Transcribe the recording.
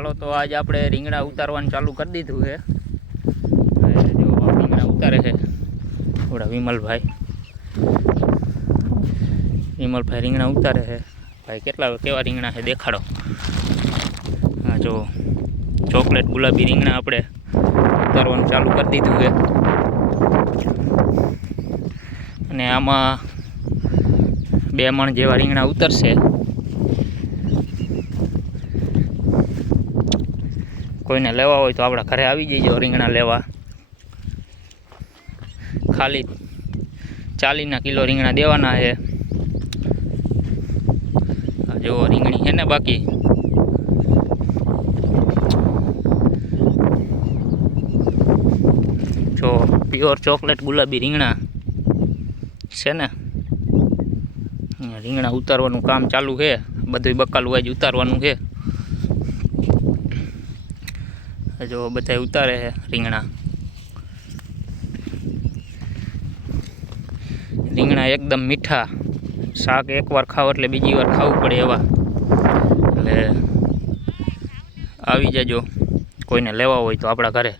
હાલો તો આજ આપણે રીંગણા ઉતારવાનું ચાલુ કરી દીધું છે। જો રીંગણા ઉતારે છે થોડા વિમલભાઈ રીંગણા ઉતારે છે। ભાઈ કેવા રીંગણા છે દેખાડો। હા જો ચોકલેટ ગુલાબી રીંગણા આપણે ઉતારવાનું ચાલુ કરી દીધું છે અને આમાં 2 મણ જેવા રીંગણા ઉતરશે। કોઈને લેવા હોય તો આપણા ઘરે આવી જજો રીંગણા લેવા। ખાલી 40 કિલો રીંગણા દેવાના છે। જો રીંગણી છે ને બાકી જો પ્યોર ચોકલેટ ગુલાબી રીંગણા છે ને। રીંગણા ઉતારવાનું કામ ચાલુ છે, બધું બકાલું આજ ઉતારવાનું છે। જો બધા ઉતારે છે રીંગણા। રીંગણા એકદમ મીઠા, શાક એકવાર ખાવ એટલે બીજી વાર ખાવું પડે એવા। એટલે આવી જજો કોઈને લેવા હોય તો આપણા ઘરે।